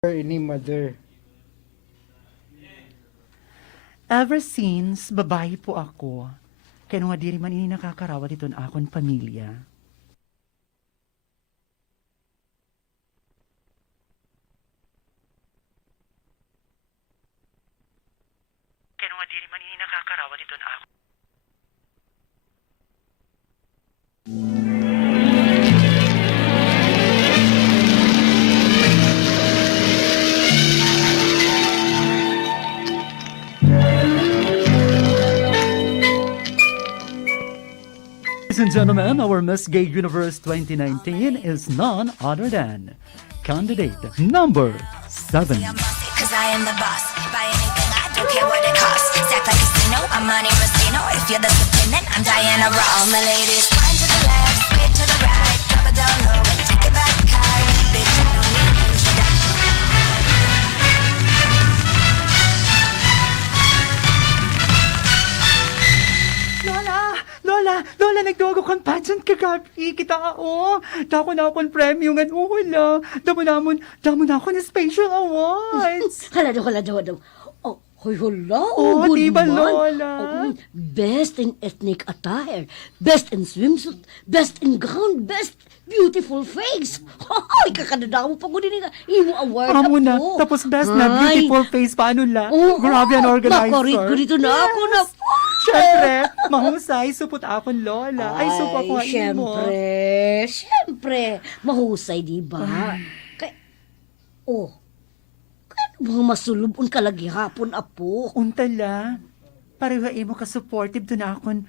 Ni mother. Ever since, babae po ako. Kaya nga diri man ini nakakarawat iton akon pamilya. Kaya nga diri man ini nakakarawat iton akon. Ladies and gentlemen, our Miss Gay Universe 2019 is none other than candidate number 7. Cause I am the boss. Buy anything, I don't care what it costs. Stack like a casino, I'm Monte Rustino. If you're the supreme, then I'm Diana Ross. All my ladies, one to the left, spin to the right, drop it down low and take it back high. Bitch, I don't need introduction. Lola, nagdugo kong pageant kagabi. Kita o. Dako na akong premyo nga ula. Damo na ako ng special awards. Hala daw. Oh, hoy, hala. Oh, good di ba, man. Lola? Best in ethnic attire, best in swimsuit, best in gown, best beautiful face. Hoy, kakadadaw pa ko din nga. Imo award Amo na. ako. Tapos best na Ay. beautiful face. Paano la? Oo, Grabe ang organizer. Makarit ko dito na ako na. Siyempre, mahusay. Supot akong Lola. Ay, supa ko mo. Siyempre. Mahusay, di ba? Kay, kaya mga masulubon ka lagi hapon, apo. Untala. Pareho mo ka-supportive doon akon.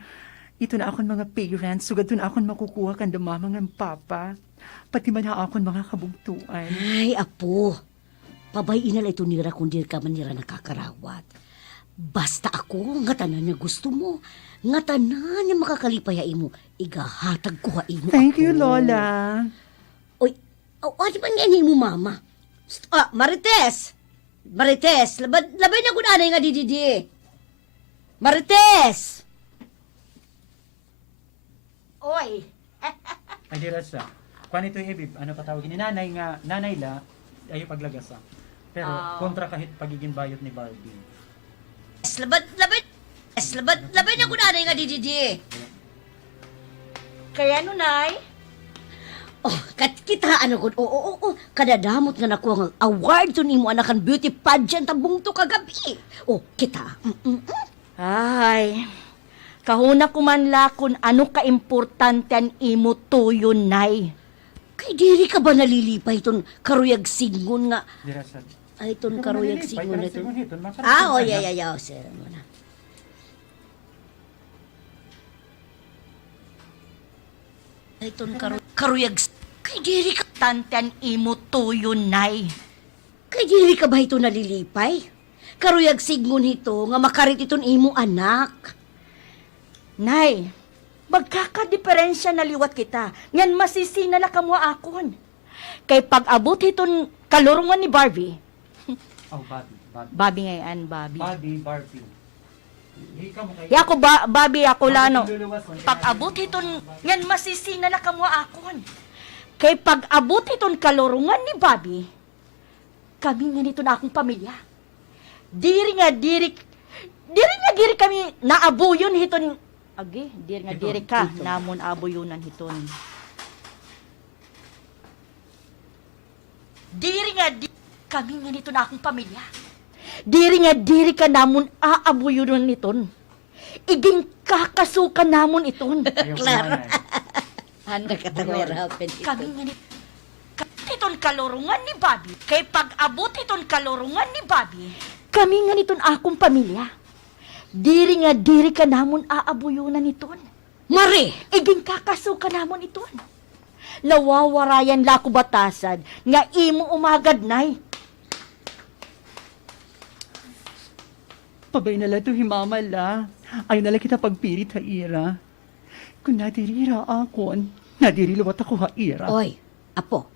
Ito na akon mga parents. Sugad doon akon makukuha kan dumamang ang papa. Pati man ha akon mga kabugtuan. Ay, apo. Pabayin na ito nira kung di ka man nira nakakarawat. Basta ako, nga tanan niya gusto mo. Nga tanan niya makakalipaya mo. Igahatag ko ha imo. Thank ako. you, Lola. Oy, di ba nga mo, mama? Marites! Labay na ko nanay nga dididi. Marites! Oy! Ay, di siya. Kung ito ibig, ano patawagin ni nanay nga, nanay la, ayaw paglagasa. Pero kontra kahit pagiging bayot ni Barbie. Labay na ko nanay nga dididi. Kaya no, nay? Kita ano ko. Kadadamot nga nakuha ng award to nimo anakan beauty pageant ang bungto kagabi. Kita. Ay, kahuna ko man lakon ano ka-importante ang imo tuyo, nay. Kay diri ka ba nalilipay ton karuyag singon nga. Di siya. Ay, ton karuyag singon na ito. Yeah. Sir, muna. Ay, ton karuyag. Kay diri ka. Tante ang imo tuyo, nay. Kay diri ka ba ito nalilipay? Karuyag sigmon ito nga makarit iton imo anak. Nay, magkakadiferensya na liwat kita. Ngan masisina na kamwa akon. Kay pag-abot iton kalurungan ni Barbie. Oh, Barbie. Barbie ngayon, Barbie. Barbie. Hindi ka mo kayo. Yako Barbie ako lano. Pag-abot iton, ngan masisina na kamwa akon. Kay pag-abot iton kalurungan ni Barbie, kami nga nito na akong pamilya. Diri kami naabuyon hiton. Agi, diri ka namon abuyonan hiton. Kami nga nito na akong pamilya. Diri ka namon aabuyonan niton. Iging kakasukan namon iton. Claro. Handa ka tawirapin ito. Kami nga nito. Iton kalurungan ni Bobby. Kay pag-abot iton kalurungan ni Bobby, kami nga niton akong pamilya. Diri ka namon aabuyunan iton. Mari! Iging kakasuka namon iton. Nawawarayan lako batasan nga imo umagad, nay. Pabay na lang ito himama la. Ayaw na lang kita pagpirit ha ira. Kung nadirira akon, nadiriluwat ako ha ira. Oy, apo,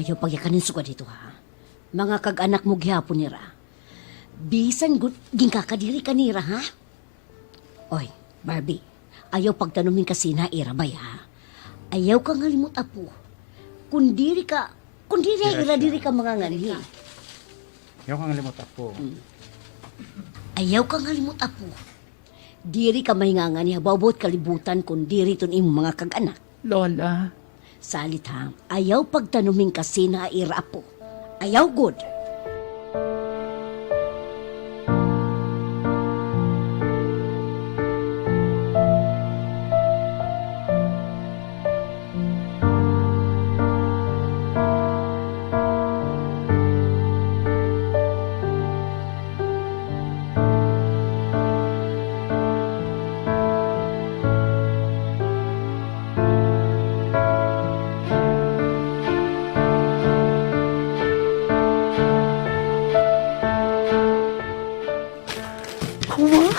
ayaw pagyakanin suka dito ha. Mga kag-anak mo gihapon nira. Bisan ginkakadiri ka nira ha. Oy, Barbie, ayaw pagtanumin kasi na ira bay ha. Ayaw ka ngalimot apo. Kundiri ay ira diri ka mga ngani. Ayaw kang limot ako. Ayaw kang halimot apo. Diri ka mahinganga niya bawat kalibutan kung diri ton imong mga kag-anak. Lola, Salit ha, ayaw pagtanuming kasi na ira apo. Ayaw good. wow!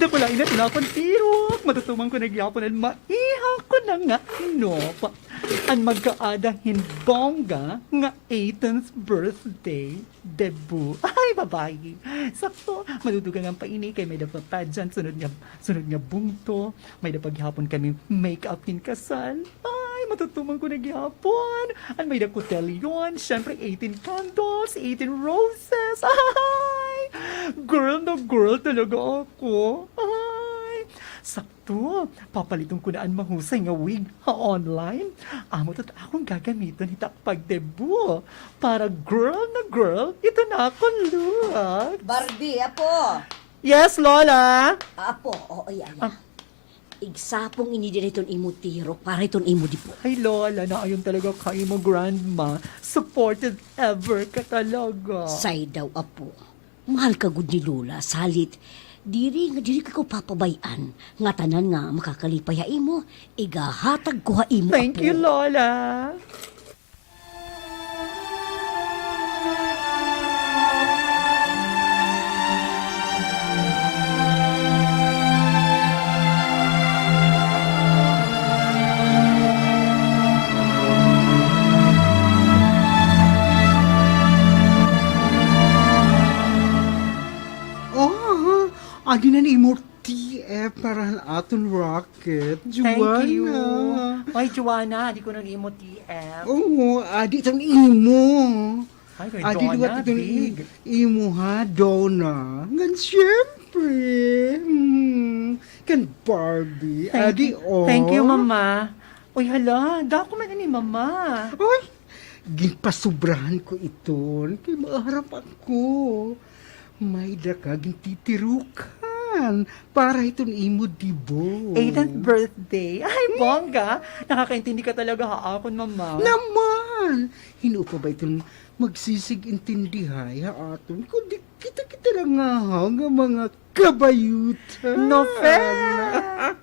Dakulain na tinapon tirok. Matutumang ko nagyapon at maiha ko na nga inop. Ang magkaadahin bongga nga 18th birthday debut. Ay, babae. Sakto, madudugang ang paini kay may dapat pageant, sunod nga bungto. May dapat gihapon kami make-up in kasal. Ay, matutumang ko nagyapon. Ang may dakotel yun. Siyempre, 18 candles, 18 roses. Ay, girl na girl talaga ako. Ay, sakto. Papaliton ko na ang mahusay nga wig ha online. Amo at akong gagamiton ita pag-debut. Para girl na girl, ito na ako look. Barbie, apo. Yes, Lola. Apo, oo, yan. Igsapong inidireton imo tiro para iton imo dipo. Ay, Lola, naayon talaga kayo mo, grandma. Supported ever ka talaga. Say daw, apo. Mahal ka gud ni Lola, salit. Diri ka ko papabayan. Nga tanan nga makakalipaya imo, igahatag ko ha imo, Thank apo. you, Lola. Oh, adi na ni mo TF para aton rocket. Thank you. Juana. Ay, Joanna, di ko nang imo TF. Oo, adi tan imo. Ay, kay Adi Donna, duwa itong big. imo ha, Donna. Ngan siyempre. Kan Barbie. Adi oh. Thank you, Mama. Uy, hala, dako man ni Mama. Ay, ginpasubrahan ko ito. Kay maharap ako. May dakaging titirukan para iton imo dibo. 18th birthday. Ay, bongga. Nakakaintindi ka talaga haakon, Mama. Naman! Hino pa ba itong magsisig intindihay ha aton? Kundi kita lang nga mga kabayutan. No fair.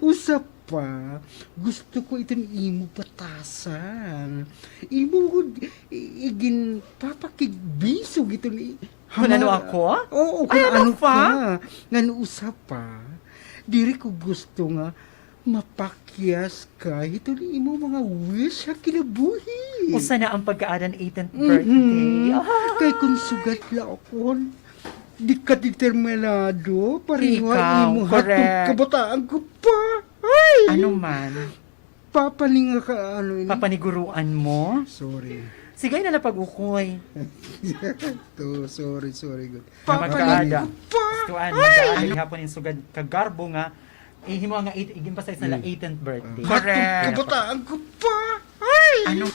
Usap pa, gusto ko itong imo batasan. Imo ko igin papakigbisog itong Kung ano ako? Oo, kung Ay, ano ano pa? pa. Ngan usap pa, diri ko gusto nga mapakyas ka ito ni imo mga wish sa kinabuhi. Usa na ang pagkaadan 18th birthday. Ah, Kay kung sugat la ako, di ka determinado, pareho Ikaw, imo correct. hatong kabataan ko pa. Ay! ano man? Papaninga ka, ano ini? Papaniguruan mo? Sorry. Sige na pag-ukoy. Sorry. Good. Na Papaninga magkaada. pa. Tuan, magkaada hapon yung sugad kagarbo nga. Ihimo nga iging pasay nila 18th birthday. Hatong kabataan ko pa. Ay! Ano?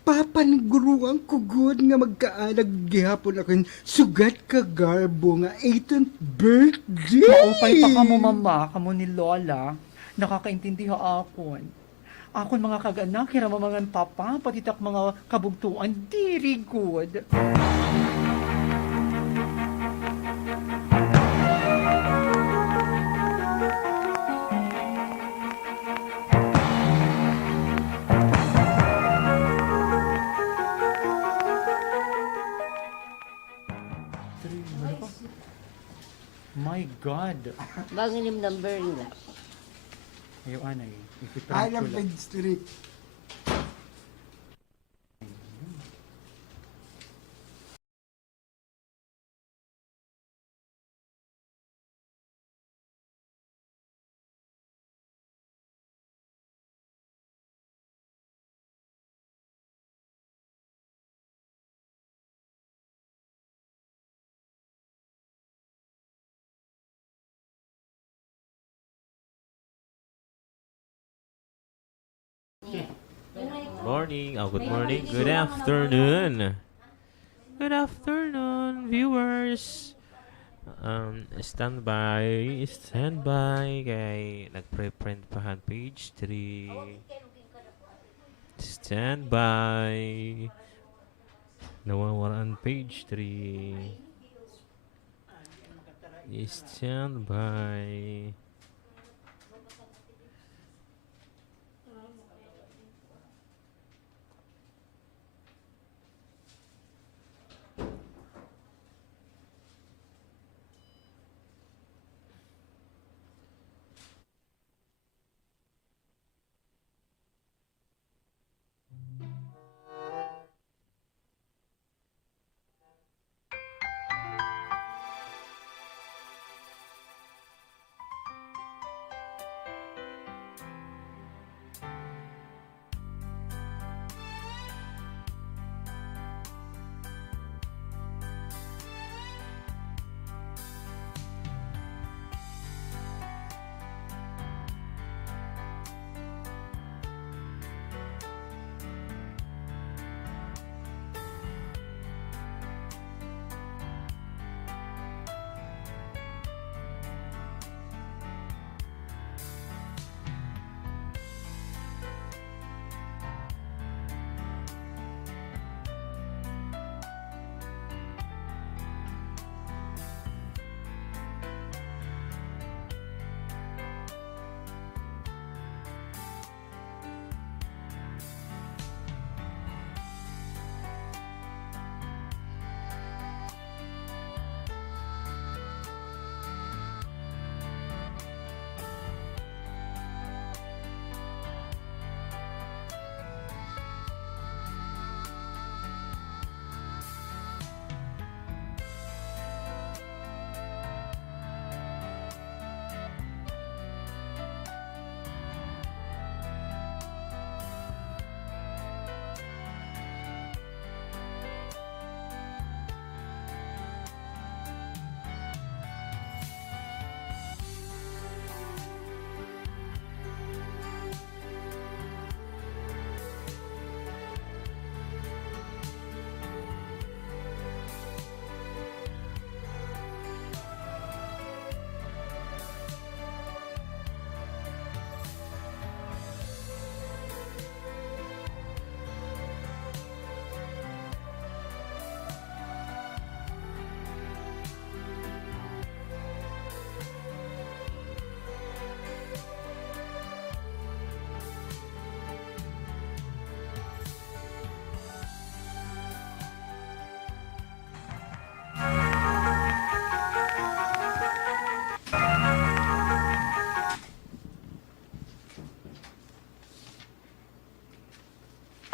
Papaniguruan ko good nga magkaalag gihapon ako yung sugat ka garbo nga 18th birthday. Maupay pa ka mo, Mama, kamo ni Lola. Nakakaintindi ha akon. Akon mga kag-anak, hirama mga papa, pati tak mga kabugtuan, diri good. My God. Bangin yung number nila. Ayaw, anay. I am Street. morning. Oh, good morning. Good afternoon. Good afternoon, viewers. Stand by. Kay nagpre-print pa page 3. Stand by. Nawawaraan page 3. Stand by.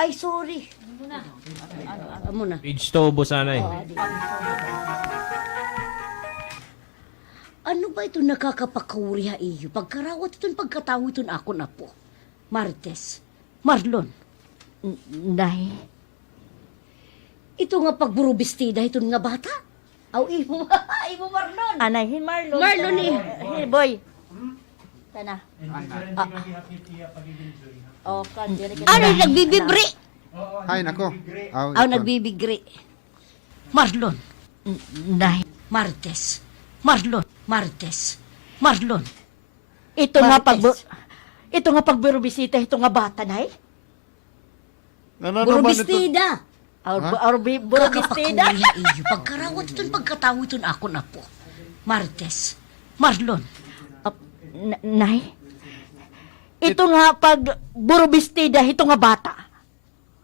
Ay, sorry. Amo na. Page 2 ubos sana eh. Ano ba ito nakakapakawriha iyo? Pagkarawat ito'n pagkatawo ito'n ako na po. Martes. Marlon. Nay. Ito nga pagburubistida ito'n nga bata. Aw, imo. Imo Marlon. Anay, Marlon. Marlon eh. Hey, boy. Tana. Oh, kan dire ka. Ano nagbibibri? Ay, nako. Aw, nagbibigri. Marlon. Nay. Martes. Marlon. Martes. Marlon. Ito nga Martes. ito nga pagbirobisita ito nga bata, nay. Burubistida. Burobistida. Kakapakawriha iyo. Pagkarawat ito'n pagkatawo ito'n ako na po. Martes. Marlon. Nay. Ito nga pagburobistida ito nga bata.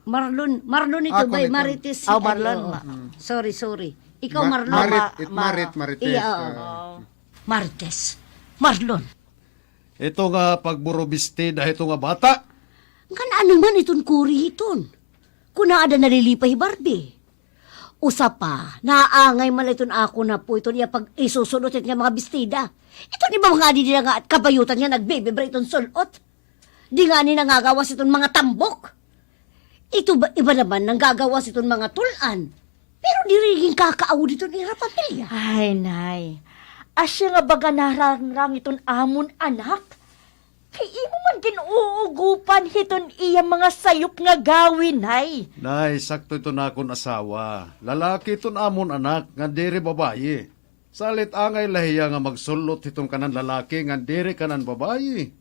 Marlon ito Ako ba? nito. Marites. Oh, Marlon. Sorry. Ikaw, Marlon. Marites. Iya, oo. Martes. Marlon. Ito nga pagburobistida, ito nga bata. Kan ano man itong kuri iton? Kuna ada nalilipay Barbie. Usa pa, naangay man iton ako na po iton iya pag isusunod it nga mga bestida. Ito di ba mga di nila nga at kabayutan nga nagbebebre iton sulot? Di nga ni nangagawas iton mga tambok. Ito ba iba naman nang gagawas iton mga tulan? Pero di rin kakaawod iton ira pamilya. Ay, nay. Asya nga baga narang iton amon anak. Kay imo man ginuugupan hiton iya mga sayop nga gawin, nay. Nay, sakto ito na akong asawa. Lalaki ito amon anak, nga diri babayi. Salit angay lahiya nga magsulot itong kanan lalaki, nga diri kanan babayi.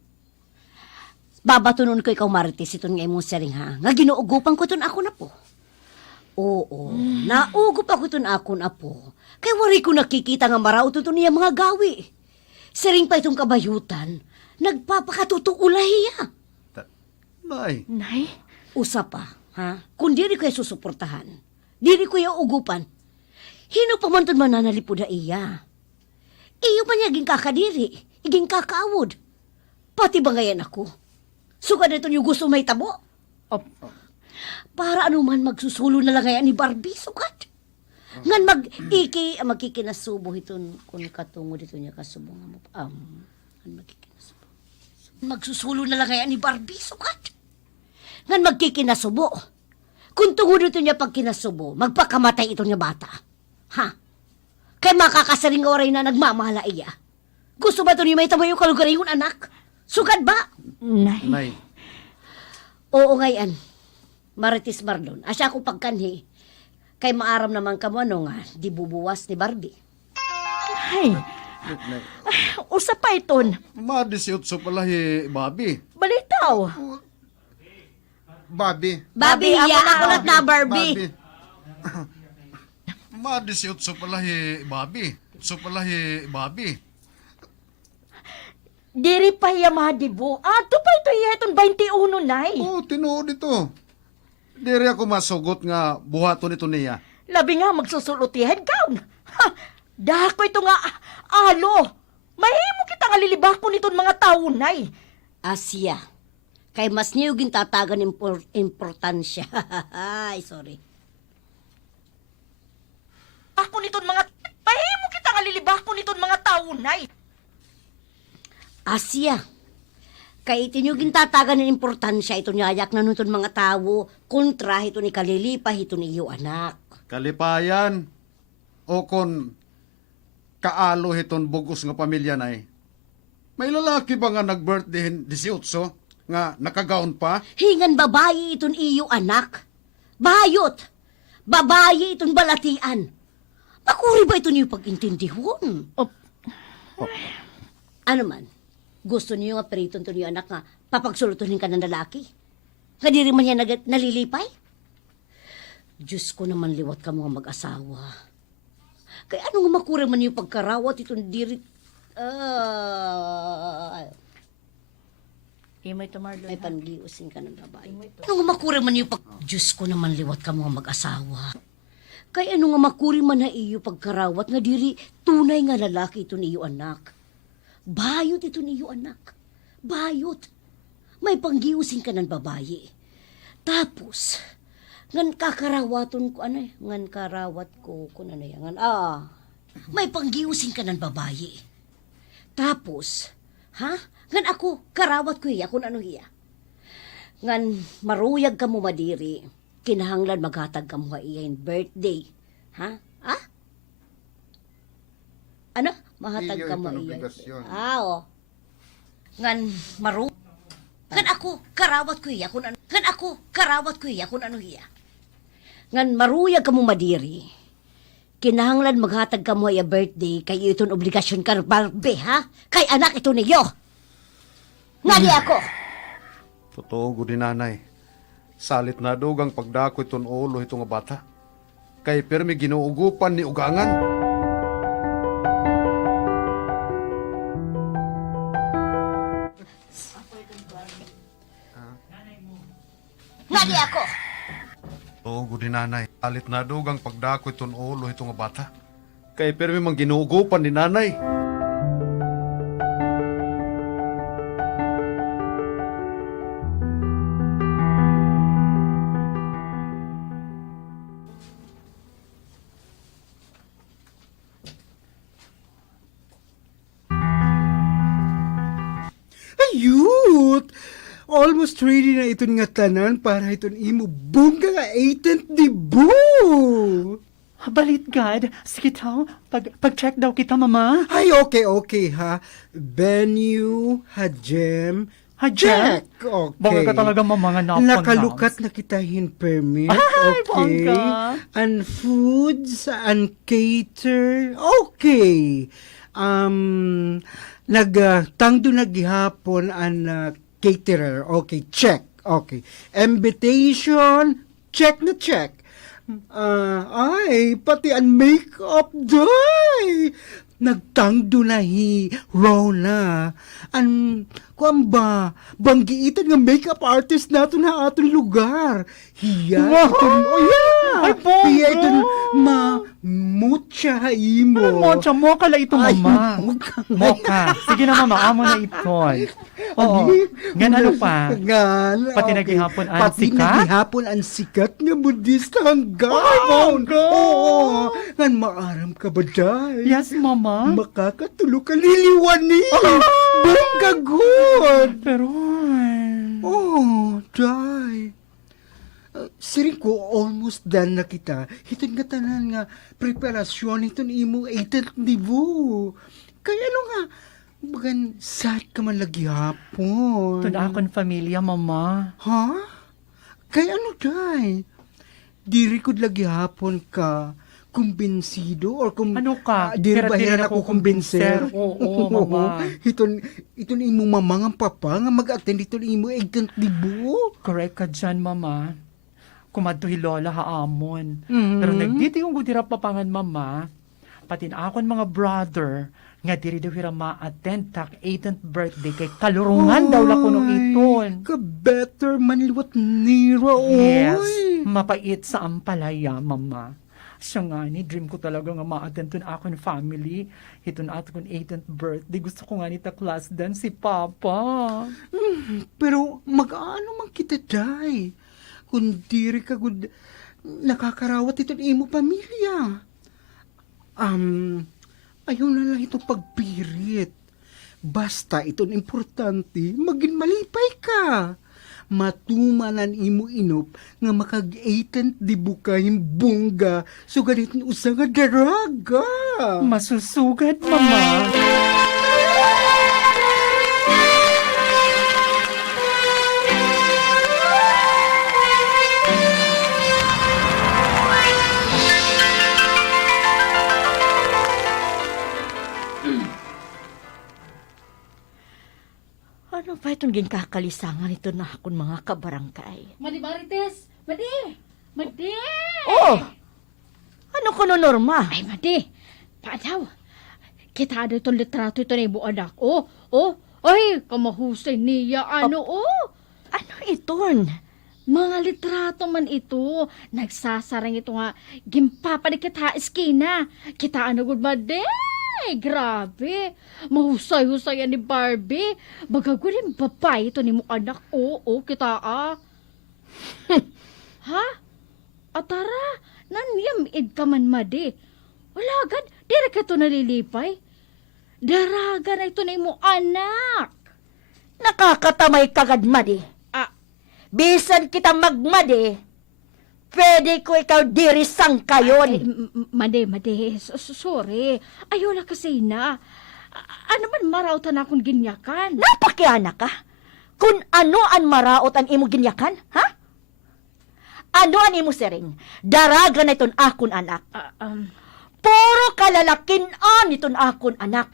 Babatunon ko ikaw marites iton nga imong sering ha. Nga ginuugupan ko ton ako na po. Oo, naugup ako ton akon apo. Kay wari ko nakikita nga maraw to niya mga gawi. Sering pa itong kabayutan, nagpapakatutuulahiya. Nay, Nay? Usa pa, ha? Kung diri ko susuportahan, diri ko ugupan, hino pa man ton mananalipod na iya. Iyo pa niya ging kakadiri, iging kakaawod. Pati ba ngayon ako? Sugad ito yung gusto may tabo? Para ano man magsusulo na lang ngayon ni Barbie, sugad. Ngan magkikinasubo hiton kung katungod ito niya kasubo nga mo. Ngan magkikinasubo. Magsusulo na lang ngayon ni Barbie, sugad. Ngan magkikinasubo. Kung tungod ito niya pag kinasubo, magpakamatay ito niya bata. Ha? Kay makakasaring oray na nagmamahala iya. Gusto ba ito niya may tamayo kalugaringon anak? Sugad ba? Nay? nay. Oo ngayon. Marites Mardon. Asya ko pagkanhi. Kay maaram naman kamo ano nga, di bubuwas ni Barbie. Nay? Nay. Usa pa iton. Madisiutso pala Bobby. Balitaw. Bobby. Barbie, iya ako na Barbie. Madisiutso pala Bobby. So pala Bobby. Diri pa iya madibo. Ato pa ito iya iton 21, nay. Oh, tinuod ito. Diri ako masugot nga buhaton ito niya. Labi nga magsusulutihan kaon. Ha! Dako ito nga alo. Mahimo kita nga lilibakon iton mga tao, nay. Asya. Kay mas niyo gintatagan importansya. Ay, sorry. Ako niton mga... Mahimo kita nga lilibakon iton mga tao, nay. Asya. Kay ito niyo gintatagan ng importansya ito niyayak na nunton mga tao kontra ito ni kalilipa ito ni iyo anak. Kalipayan o kon kaalo hiton bugos nga pamilya nay. May lalaki ba nga nag-birthday 18 nga nakagaon pa? Hingan babayi iton iyo anak. Bayot. Babayi itong balatian. Makuri ba ito niyo pag-intindihon? Ano man? Gusto niyo nga periton to niyo anak nga papagsulutunin ka ng lalaki? Nga di rin man yan nalilipay? Diyos ko naman liwat ka mga mag-asawa. Kaya ano nga makura man niyo pagkarawat itong diri... Imoy to, Marlon. May pangiusin ka ng babae. Ano nga makura man niyo pag... Diyos ko naman liwat ka mga mag-asawa. Kaya ano nga makuri man na iyo pagkarawat nga diri tunay nga lalaki ito niyo anak. Bayot ito niyo anak. Bayot. May panggiusin ka ng babae. Tapos, ngan kakarawaton ko, ngan karawat ko, kung ano yan, may panggiusin ka ng babae. Tapos, ngan ako, karawat ko iya, kung ano iya. Ngan maruyag ka mo madiri, kinahanglan maghatag ka mo iya in birthday. Ano? Mahatag ka mo iya. Oo. Ngan Ngan ako, karawat ko iya, kung ano. Ngan ako, karawat ko iya, kung ano iya. Ngan maruyag ka mo madiri. Kinahanglan maghatag ka mo iya birthday, kay iton obligasyon ka Barbie, ha? Kay anak ito niyo. Nga di ako. Totoo ko din nanay. Salit na dugang pagdako iton ulo ito nga bata. Kay permi ginuugupan ni ugangan. Nga di ako. Totoo ko din nanay. Salit na dugang pagdako iton ulo ito nga bata. Kay permi mang ginuugupan ni nanay. Ayut! Almost ready na iton nga tanan para iton imo bongga nga 18th debut. Balit God, sige taw, pag-check daw kita, mama. Ay, okay ha. Venue, hajem, Hajem? check. Okay. Baka ka talaga, mama, nga napon Nakalukat na kita hin permit. Ay, Okay. bongga. And foods, and cater. Okay. Tangdo naghihapon an caterer. Okay, check. Okay. Invitation, check na check. Ay, pati ang make-up day. Nagtangdo na Rona. Kuan ba, banggiitan nga makeup artist nato na aton lugar. Hiya, Wow! iton, Ay, bongga! Hiya, iton, mutya imo. Mocha, mocha la ito, Ay, mama. mocha. Mocha. Sige na, mama, amo na iton. Oo. Ngan ano pa? Ngan, Pati okay. naghihapon ang Pati sikat? naghihapon ang sikat nga budista ang gown. bongga! Oo. Ngan maaram ka ba, day? Yes, mama. Makakatulo ka liliwani. Bongga good. Pero, Oh, day. Siring ko, almost done na kita. Hiton nga tanan nga preparasyon hiton imo 8th dibu. Kaya ano nga, bagan sad ka man lagi hapon. ito na akong pamilya, mama. Ha? Kaya ano, day? Diri ko lagi hapon ka kumbinsido or Ano ka? diri Pero ba diri hiran na ako ko kumbinser? Oo, mama. Iton imo mama nga papa nga mag-attend iton imo 8th dibu. Correct ka dyan, mama. Kumadto Lola haamon. Mhm. Pero nagditi yung gudira papangan, mama. Pati na akong mga brother nga diri daw hira ma-attend tak 18th birthday kay kalurungan daw la kuno iton. Ka better manliwat nira, Yes, oy. mapait sa ampalaya, mama. Siya nga ni, dream ko talaga nga ma-attend to na akong family. Ito na ato kong 18th birthday. Gusto ko nga ni ta class dance si Papa. Pero mag-ano man kita, day? Kung diri ka gud nakakarawat iton imo pamilya. Ayaw na lang itong pagpirit. Basta iton importante, maging malipay ka. Matumanan imo inop nga makag-18th dibu ka bongga so ganitin usa nga daraga. Masusugad, mama. Ano ba itong ginkakalisangan ito na akong mga kabarangay? Madi Marites! Madi! Madi! Oh! Ano ko no, Norma? Ay, Madi! Paadaw! Kita ada itong litrato ito na ibu anak. Oh! Ay, kamahusay niya. Ano, Ano iton? Mga litrato man ito. Nagsasarang ito nga. Gimpapa ni kita eskina. Kita ano gud Madi! Ay, grabe. Mahusay-husayan ni Barbie. Bagagurin babae ito ni mo anak. Oo, kita Ha? Atara, naniyam id ka man, Madi. Wala agad, dire ka ito nalilipay. Daraga na ito ni mo anak. Nakakatamay kagad, Madi. Bisan kita magmadi, pwede ko ikaw dirisang kayon. Madi, sorry. Ayaw na kasi na. Ano man marautan akong ginyakan? Napakiana ka? Kung ano ang maraot ang imo ginyakan, ha? Ano ang imo sering? Daraga na iton akon anak. Puro kalalakin-an iton akon anak.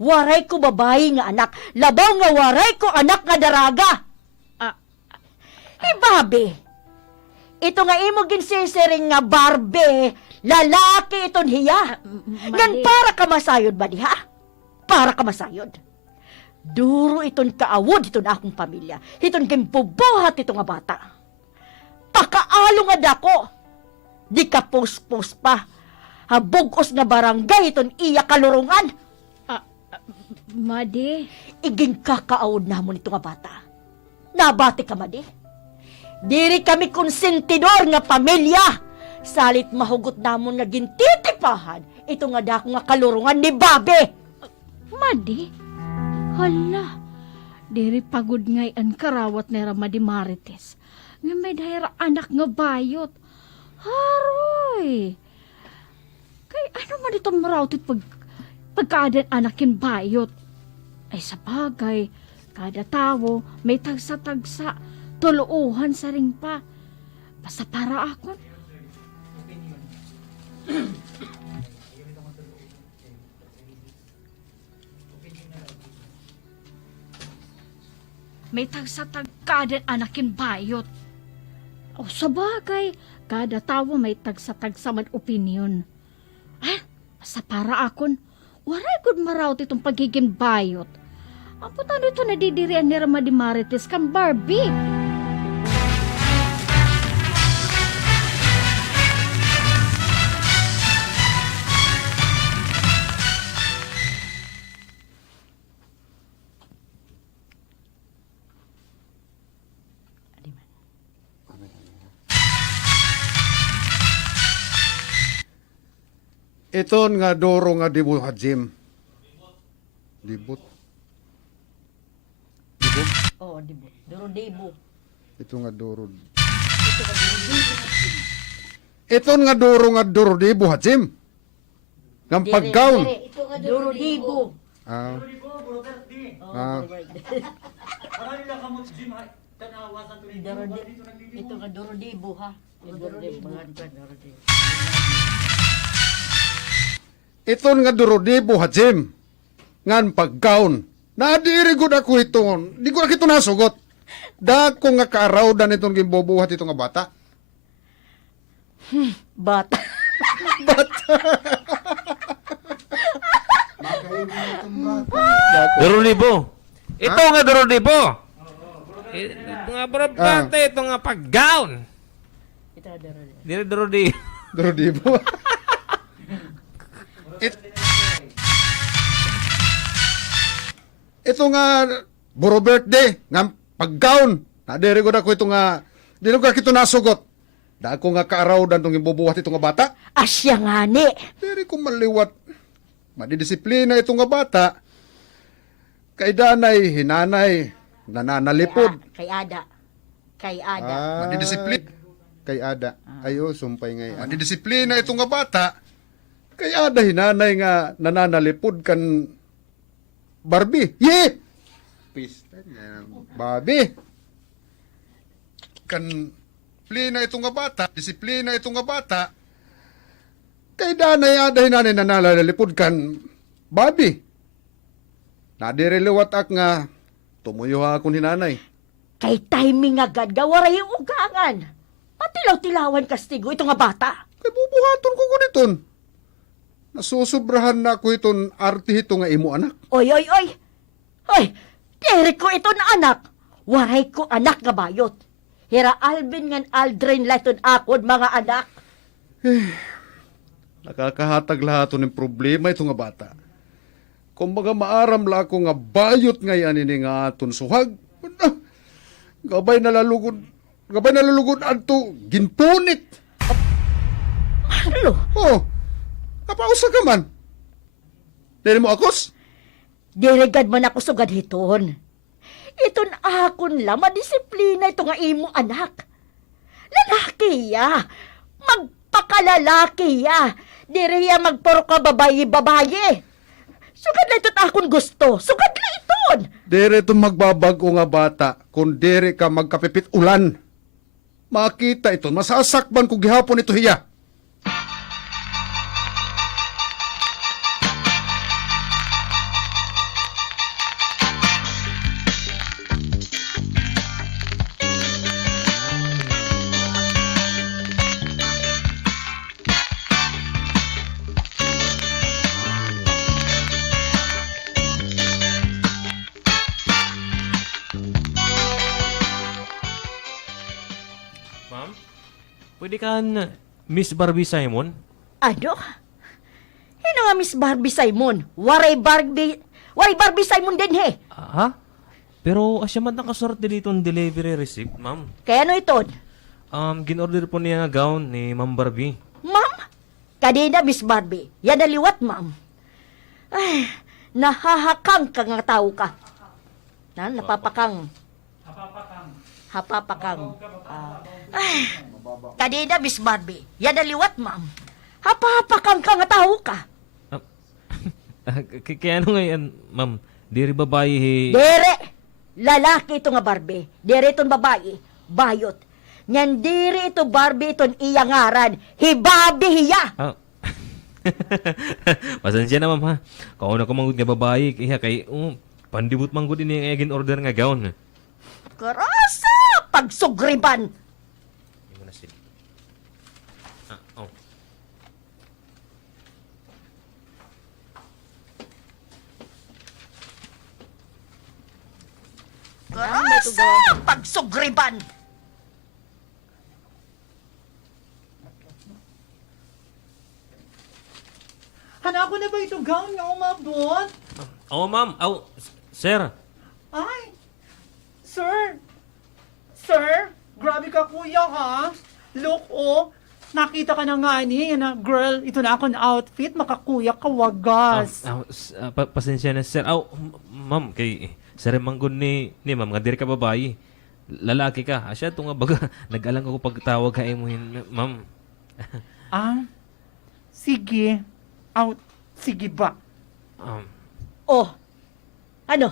Waray ko babae nga anak. Labaw nga waray ko anak nga daraga. Barbie. Ito nga imo ginsisering nga Barbie. Lalaki iton hiya. Ngan para ka masayod ba diha? Para ka masayod. Duro iton kaawod iton akong pamilya. Iton gimpubuhat ito nga bata. Pakaalo nga dako. Di ka post pa. Habugos nga barangay iton iya kalurungan. Madi. Iging kakaawod namon ito nga bata. Nabati ka, Madi. Diri kami konsentidor nga pamilya. Salit mahugot namon nga gintitipahan. Ito nga dako nga kalurungan ni Bobby. Madi? Hala. Diri pagod ngay ang karawat ni Madi Marites. Nga may dahira anak nga bayot. Haroy. man ito marautit pagkaadan anakin bayot. Ay sa bagay, kada tao may tagsa-tagsa, tuluuhan sa ring pa. Basta para ako. May tagsa-tagkadan anakin bayot. O sa bagay, kada tao may tagsa-tagsa man opinion. Basta para akon, waray gud marawt itong pagiging bayot. Ang putan ito nadidirian ni Rama di Marites kang Barbie. Iton nga doro nga dibo hajim. Dibot. Dibot? Oh, dibo. Duro-dibo. Ito nga doro. Iton nga doro dibo hajim. Ngam paggaon. Ito nga duro-dibo. Ah. Oh, Ah. Ito nga duro-dibo ha. Duro-dibo. Iton nga duro-dibo hajim. Ngan paggaon. Naadiri gud ako iton. Di ko na kito nasugot. Dako nga kaaraw-dan itong gimbobuhat itong nga bata. Bata. Duro-libo. Ito nga duro-libo. Ito nga bata, ito nga pag-gown. Ito nga duro-dibo. Dili duro-di. Duro-dibo. Ito nga buro birthday nga paggaon. Nadiri ko na ko ito nga di ko kito nasugot. Dako nga kaaraw dan tong imbubuhat ito nga bata. Asya nga ni. Diri ko maliwat. Madidisiplina ito nga bata. Kay danay, hinanay, nananalipod. Kay Ada. Kay Ada. Madidisiplina. Kay Ada. Ayo, sumpay ngay. Madidisiplina ito nga bata. Kay Ada, hinanay nga nananalipod kan Barbie. Yeah! Pista niya. Barbie. Kan disiplina ito nga bata. Disiplina ito nga bata. Kay danay Ada, hinanay nananalipod kan Barbie. Nadiriliwat ak nga tumuyo akong hinanay. Kay timing agad gawaray yung ugangan. Patilaw-tilawan kastigo ito nga bata. Kay bubuhaton ko guniton. Nasusobrahan na ko iton arti ito nga imo anak. Oy! Oy! Dere ko ito na anak. Waray ko anak nga bayot. Hira Alvin ngan Aldrin laton akod mga anak. Nakakahatag lahat ng problema ito nga bata. Kung baga maaram la ako nga bayot ngayon ini nga aton suhag. Gabay nalalugod adto ginpunit. Ano? Oh, kapausa ka man. Dili mo akos? Dirigad man ako sugad hiton. Iton akon la madisiplina ito nga imo anak. Lalaki ya. Magpakalalaki ya. Diri ya magpuro ka babayi. Sugad la iton akon gusto. Sugad la iton. Dere itong magbabago nga bata kung dere ka magkapipit ulan. Makita ito, masasakban ko gihapon ito hiya. Ma'am, pwede ka Miss Barbie Simon? Ano? Ano nga Miss Barbie Simon? Waray Barbie Simon din he. Ha? Pero asya man nakasurat dito ang delivery receipt, ma'am. Kaya ano iton? Ginorder po niya nga gown ni Ma'am Barbie. Ma'am? Kanina Miss Barbie. Yan naliwat ma'am. Ay, nahahakang ka nga tao ka. Napapakang. Hapapakang. Kanina Miss Barbie. Yan naliwat ma'am. Hapapakang ka nga tao ka. Kaya ano ngayon, ma'am, diri babae Dere! Lalaki ito nga Barbie. Dere itong babae. Bayot. Nyan diri ito Barbie itong iyangaran. Hibabi hiya! Ah. Pasensya na, ma'am, ha. Kauna ko manggod nga babae, kay pandibot manggod ini yung egin order nga gown. Karasa! Pagsugriban! Hindi mo na sila. Oh. Karasa! Pagsugriban! Hanako na ba itong gown nga umabot? Oh, ma'am. Oh, sir. Ay! Sir! Sir! Grabe ka kuya ha! Look oh! Nakita ka na nga ni, na girl, ito na akong outfit, makakuya ka wagas. Pasensya na, sir. Ma'am, kay sir manggod ni ma'am, nga diri ka babae. Lalaki ka. Asya, ito nga baga, nag-alang ako pagtawag ka imuhin, ma'am. Sige. Sige ba? Oh, ano?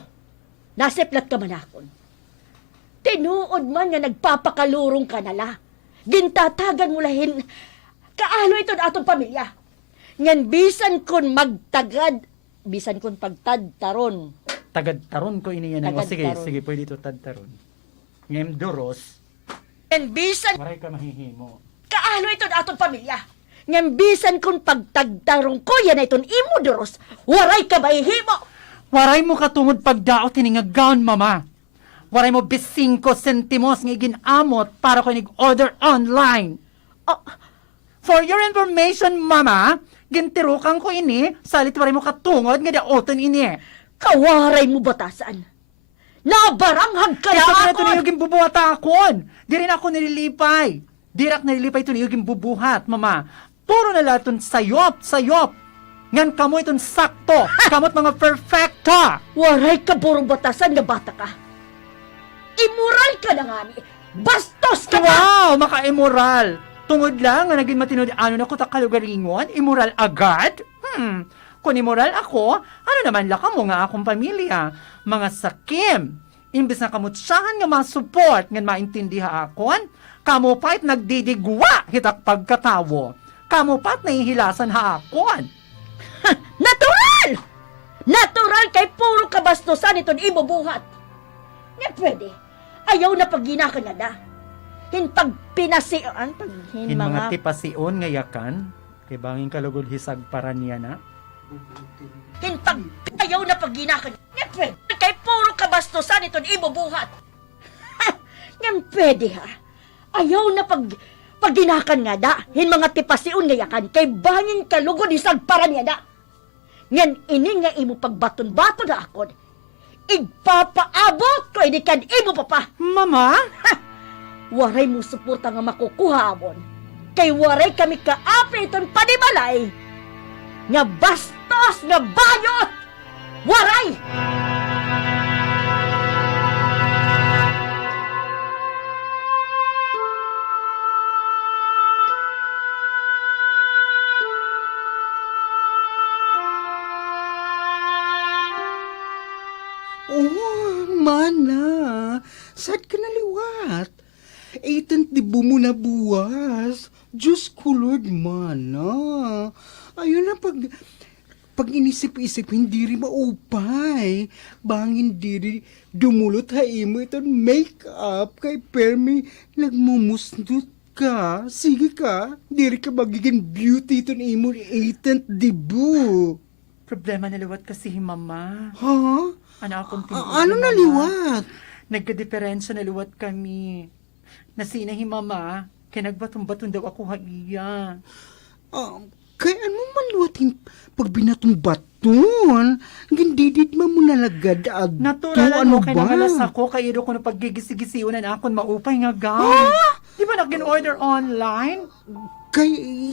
Nasiplat ka man akon. Tinuod man nga nagpapakalurong ka nala. Gintatagan mo lahin. Kaalo ito na atong pamilya. Ngan bisan kon magtagad, bisan kon pagtadtaron. Tagad-taron ko ini yan. Tagad-taron. Sige, pwede ito tadtaron. Ngayon doros, Ngan bisan, maray ka mahihimo. kaalo ito na atong pamilya. Ngan bisan kon pagtagtarong ko, yan na itong imudoros. Waray ka mahihimo. Waray mo katungod pagdaot ini nga gown, mama. Waray mo 5 sentimos nga ginamot para ko nag-order online. Oh, for your information, mama, gintirukan ko ini, salit waray mo katungod nga daoton ini. Kawaray mo batasan. Nabaranghag ka Kaya na ko na ito ako. niyoging bubuhat akon. Di rin ako nililipay. Dirak nililipay ito niyoging bubuhat, mama. Puro na lahat sayop. Ngan kamo itong sakto. Kamot mga perfecto. Waray ka burong batasan nga bata ka. Immoral ka na nga ni. Bastos ka na! Wow, maka-immoral. Tungod lang nga naging matinod ano na ko takalugaringon, immoral agad? Kung immoral ako, ano naman laka mo nga akong pamilya? Mga sakim. Imbis na kamutsahan nga ma-support nga maintindiha akon, kamo pa't nagdidigwa hitak pagkatawo. Kamo pa't nahihilasan ha akon. Natural! Natural kay puro kabastusan itong ibubuhat. Nga pwede. Ayaw na pagginakan na na. Hinpag pinasian, In mga tipasiun nga yakan, kay banging kalugod hisag para niya na. Hinpag ayaw na pagginakan. Nga pwede. Kay puro kabastusan itong ibubuhat. Nga pwede ha. Ayaw na pagginakan nga da. Hin mga tipasiun nga yakan. Kay banging kalugod hisag para niya na. Ngan ini nga imo pagbaton-baton na akon. Igpapaabot ko ini kan imo papa. Mama? Waray mo suporta nga makukuha amon. Kay waray kami kaapi iton panimalay. Nga bastos nga bayot. Waray! Oh, mana. Saan ka naliwat? Eitan di mo na buwas. Diyos ko, Lord, mana. Ayun na pag inisip-isip, hindi rin maupay. Bangin hindi rin dumulot ha imo itong make-up kay Permi nagmumusnut ka. Sige ka, di rin ka magiging beauty itong imo eitan di bu. Problema naliwat kasi mama. Ha? Ano akong Ano naliwat? Nagka-diferensya naliwat kami. Nasinahi mama, kaya nagbatong-batong daw ako haiya. Kaya ano maluwatin pag binatong baton? Gindidid mo nalagad at Naturalan ano mo kay nangalas ako, kaya ko na paggigisi-gisiunan akong maupay nga gown. Di ba nag-order online? Kay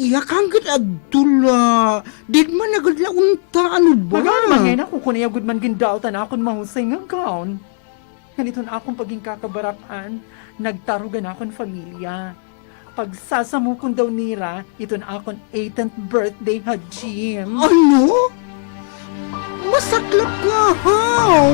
yakang gid adtula. Did man nagadla unta ano ba? Magano man ngayon ako kung niya good man gindautan akong mahusay nga gown. Ganito na akong paging kakabarakan, nagtarugan akong familia. Pagsasamukon daw nira, ito na akong 18th birthday ha, Jim. Ano? Masaklap ka, how?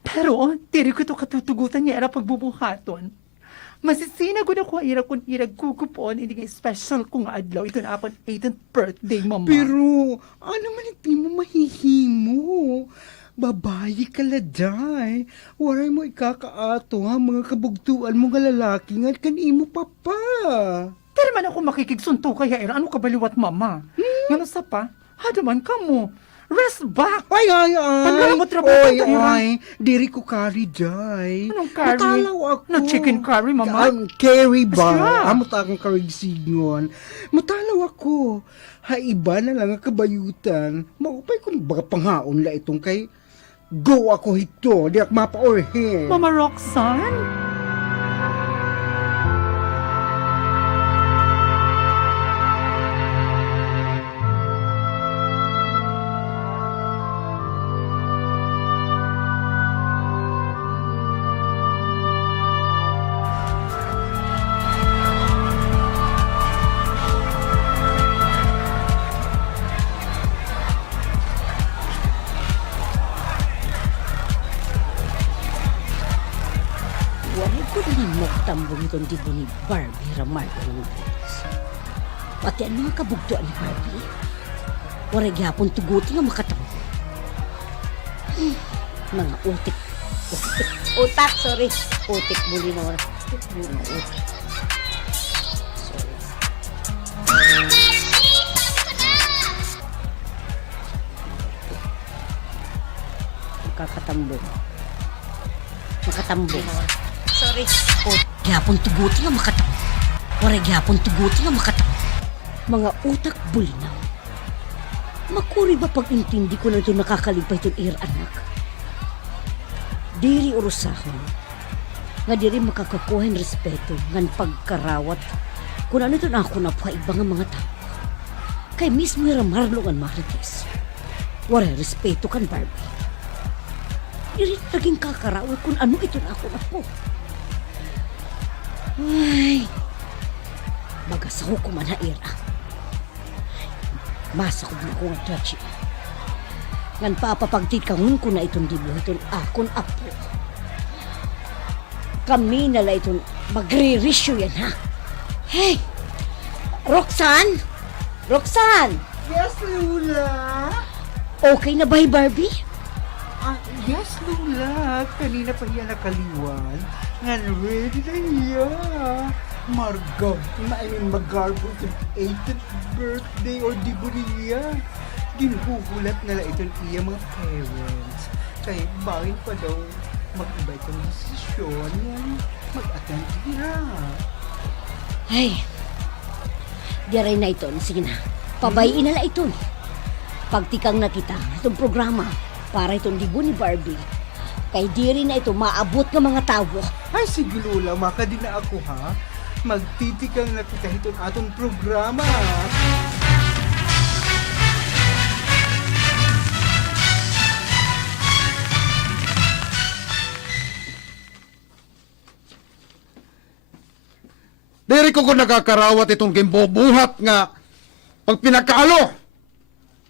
Pero, diri ko to katutugutan niya era pagbubuhaton. Masisina ko na ko ira kung irag kukupon, hindi nga special kung adlaw. Ito na akong 18th birthday, mama. Pero, ano man hindi mo mahihimo? Babayi ka laday. Waray mo ikakaato ha, mga kabugtuan mo nga lalaki nga kanimo papa. Pero man ako makikigsunto kaya era, ano kabaliwat, mama? Nga sa pa, hadaman ka mo. Rest back! Ay, Tanggalan mo trabaho Oy, tayo, ha? ay, diri ko curry, day. Anong curry? Matalaw ako. Na chicken curry, mama? Curry ba? Asya. Amot akong curry sigon. Matalaw ako. Haiba na lang ang kabayutan. Maupay kung baka panghaon la itong kay go ako hito. Di ako mapaorhe. Mama Roxanne? Wala ko naman magtambong itong dibo ni Barbie Ramar ng Diyos. Pati ang mga kabugtuan ni Barbie. Wala gyapon tuguti nga makatambong. Mga utik. Utak, sorry. Utik muli na wala. Mga utik. Sorry. Makakatambong. Makatambong. O, gyapon tuguti nga makataw. Waray gyapon tuguti nga makataw. Mga utak bulinaw. Makuri ba pag-intindi ko na ito nakakalipay itong anak? Diri urusahon. Nga diri makakakuha ng respeto ngan pagkarawat kung ano ito na ako na iba nga mga tao. Kay mismo ramarlo ngan marites. Waray respeto kan Barbie. Diri naging kakarawat kung ano ito na ako na po. Ay, magas ako kumanaira. Masa ko na kong atlachi. Ngan papapagtikangon ko na itong dibo, itong akon apo. Kami nala itong magre-resyo yan, ha? Hey! Roxanne! Roxanne! Yes, Lola? Okay na ba, Barbie? Yes, Lola. Kanina pa yan nakaliwan. Nga ready na iya. Magarbo itong 80th birthday or dibo niya. Ginugulat nila itong iya mga parents. Kaya bakit pa daw mag-iba itong desisyon yan mag-attend nila. Ay, diaray na ito. Sige na, pabayin na ito. Pagtikang nakita itong programa para itong dibo ni Barbie. Kay diri na ito maabot ng mga tao. Ay, sige Lola, makadi na ako ha. Magtitikang na kita itong atong programa. Diri ko nakakarawat itong gimbobuhat nga pag pinakaalo.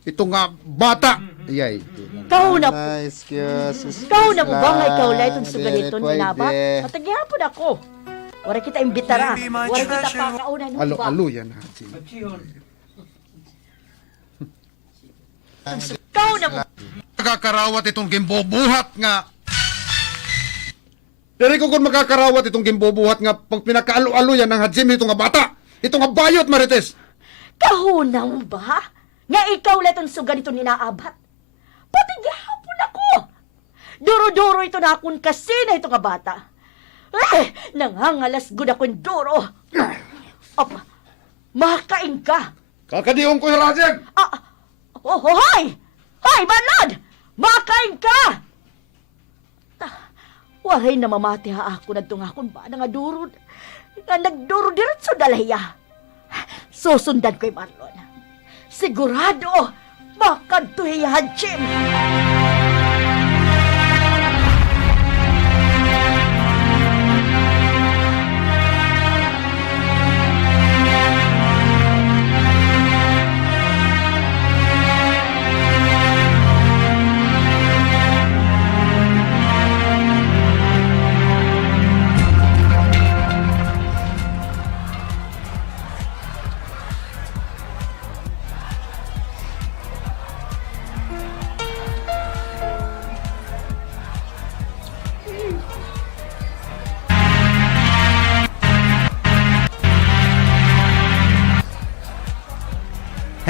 Ito nga bata. Yay. Kau na Nice, excuse. Kau na mo ba nga ikaw la itong sugalito ni Naba? Matagihapon ako. Wala kita imbitara. Wala kita pakauna ng Alo, iba. alo yan ha. Kau na mo. Nakakarawat itong gimbobuhat nga. Diri ko kung makakarawat itong gimbobuhat nga pag pinakaalo-alo yan ng hajim ito nga bata. Ito nga bayot, Marites. Kahuna mo ba? Nga ikaw la itong sugalito ni Naabat. Patigihapon ako. Duro-duro ito na akong kasi na ito nga bata. Nangangalas gud ako yung duro. Apa, makain ka. Kakadiyon ko yung Rajeg. Hoy! Hoy, banad! Makain ka! Waray na mamati ha ako na itong akong ba nga duro. Nga nagduro diretso dalaya. Susundan ko yung Marlon. Sigurado, makadtuhihan, Jim!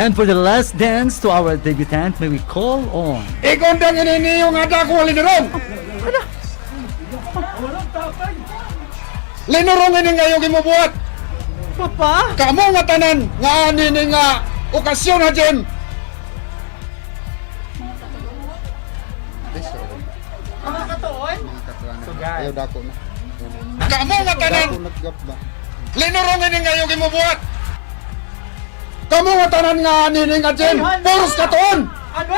And for the last dance to our debutante, may we call on... Ikondang ininiyo nga dako linurong. Linurong ini nga yung gimubuhat. Papa! Kamu nga tanan nga anini nga okasyon ha Jen. Mga katoon? Ayaw dako na. Kamu nga tanan Dako naggap ba? linurong ini nga yung gimubuhat. Kamu nga tanan nga anini nga Jen. Puros katoon. Ano?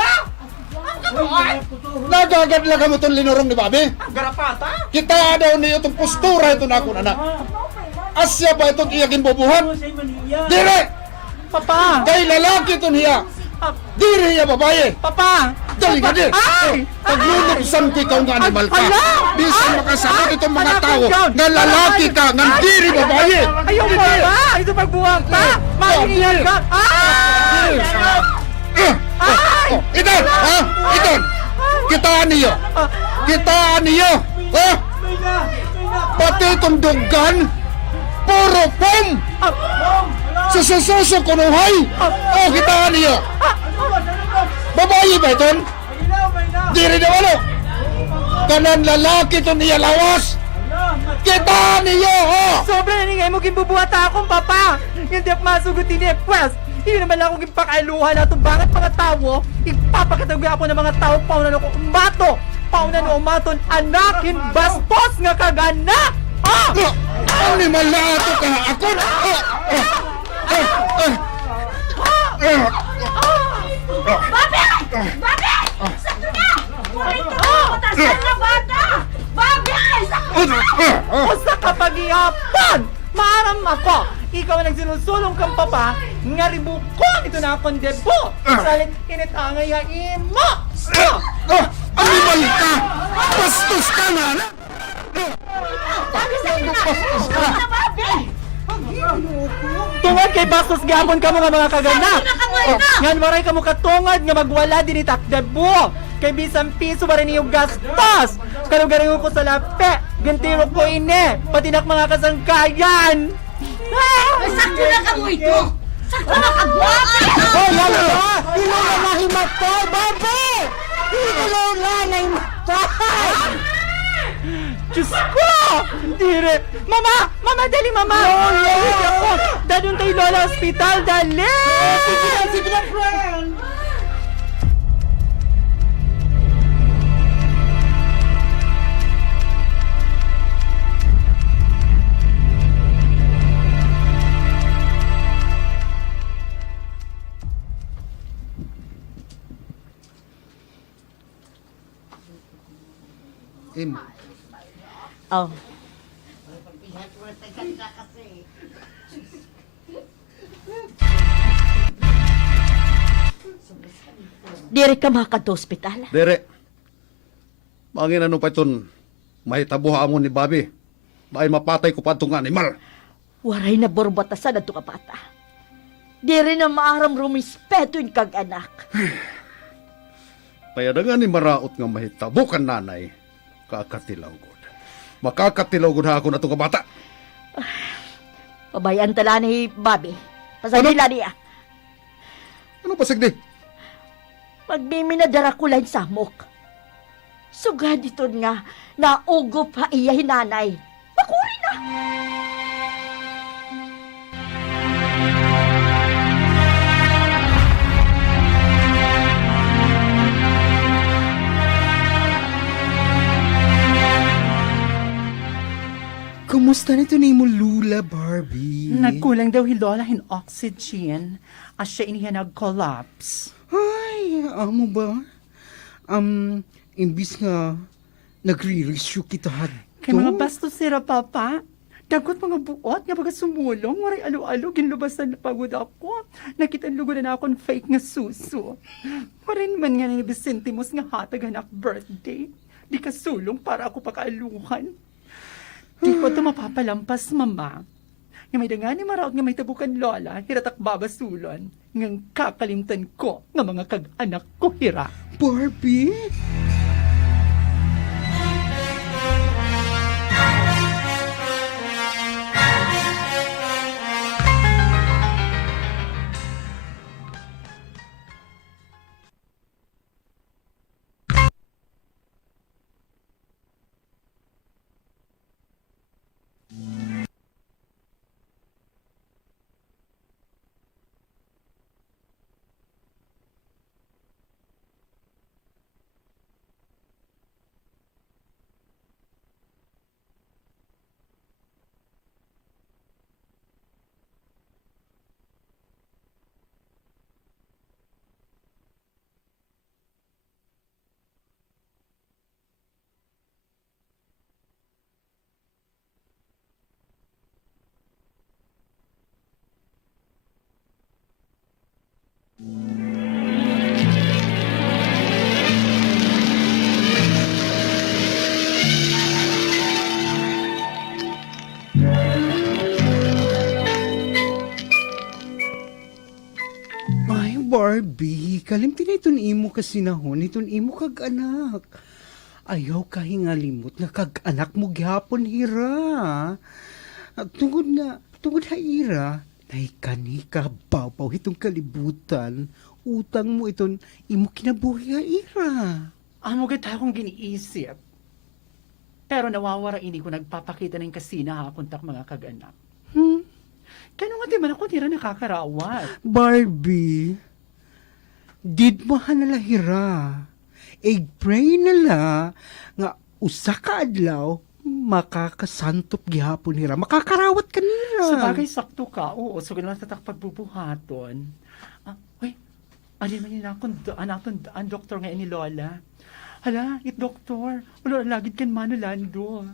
Ang katoon? Nagagadla ka mo itong linurong ni Bobby. Ang garapata? Kita daw niyo itong postura ito na ako na. Asya ba itong iyagin bubuhat? Dire! Papa! Kay lalaki ito niya. Dire niya babae. Papa! Dali ka di! Ay! Pagluluksan ko ikaw nga animal ka. Ala! Bisan makasagot itong mga Anak, tao ikaw! nga lalaki ka, nga diri babae. Ayaw mo ba? Ito pagbuwag ka! Mahingihan ka! Ay! Idon! Ha? Idon! Kitaan niyo! Kitaan niyo! Ha? Pati itong dugan, puro pom! Susususo kunuhay! Oh, kitaan niyo! Babae ba ito? Diri na walo! Kanan lalaki ito niya lawas! kita niyo, ho! Sobra na ningay mo gibubuhata akong papa. Hindi ako masugutin ni Pwes. Hindi naman lang akong ipakailuhan na bangat mga tao. Ipapakatagay ako ng mga tao paunan ako umato. Paunan o umaton anakin bastos nga kaganak. Ah! Ano malato ka? Ako na! Bobby! Bobby! Sakto na! Huwag ito! Patasan na bata! Bobby! Sakto na! Usa ka pag-iapon! Maaram ako! Ikaw ang nagsinusulong kang papa, nga ribukon ito na akong debo! Salit init angay nga imo! Animal ka! Bastos ka na! Bobby, sakto na! Sakto na, Bobby! Tungod kay bastos gapon ka mga kaganak! Sakto na ka mo ito! Ngan waray ka mo katungod nga magwala din itak debo! Kay bisang piso ba rin iyong gastos! Kalugarin ko sa lape! Gantiro ko ine! Patinak mga kasangkayan! Sakto na ka mo ito! Sakto na ka, Bobby! Oh, lalo! Ilong na himatay, Bobby! Ilong na himatay! Diyos ko! Dire! Mama! Mama, dali, mama! Dali ako! Dadun tayo Lola Hospital, dali! Sige na, friend! Im, Oh. Diri ka makakadto ospital. dere. Mangin ano pa iton, mahitabuha mo ni Bobby. Bahay mapatay ko pa itong animal. Waray na borbatasan at tukapata. Diri na maaram rumispeto yung kag-anak. Kaya na nga ni maraot nga mahitabo kan nanay, kakatilaw gud. Makakatilaw gud ha ako na itong kabata. Pabayaan tala ni Bobby. Pasagila niya. Ano pa sigdi? Magmiminadara ko lang samok. Sugad ito nga, naugop ha iya hinanay. Makuri na! Kumusta nito ni mo Lula, Barbie? Nagkulang daw hilola hin oxygen. As siya iniya nag-collapse. Ay, amo ba? Imbis nga nagre-rescue kita Kay mga bastos sira, papa. Dagot mga buot nga baga sumulong. Waray alo-alo, ginlubasan na pagod ako. Nakita lugudan na akong fake nga suso. Waray naman nga ni Vicente Mos nga hatag anak birthday. Di ka sulong para ako pakaaluhan. Di ko ito mapapalampas, mama. Nga may danga ni Maraot nga may tabukan lola, hiratak babasulon. Ngang kakalimtan ko nga mga kag-anak ko hira. Barbie? Ay, Barbie, kalimti na iton imo kasinahon, iton imo kag anak. Ayaw ka hingalimot nga kag anak mo gihapon hira. At tungod ha ira, naikani ka baw itong kalibutan. Utang mo iton imo kinabuhi ha ira. Amo gata akong giniisip. Pero nawawara ini ko nagpapakita ng kasina ha kuntak mga kag-anak. Kano nga di man ako tira nakakarawat. Barbie, did mo hanalahira. Pray nala nga usa ka adlaw makakasantop gihapon nira. Makakarawat ka nira. Sa bagay sakto ka, oo, so gano'n tatak pagbubuhaton. Uy, alin man yun akong ang doktor nga ni Lola. Hala, doktor, wala lagid kan manulando.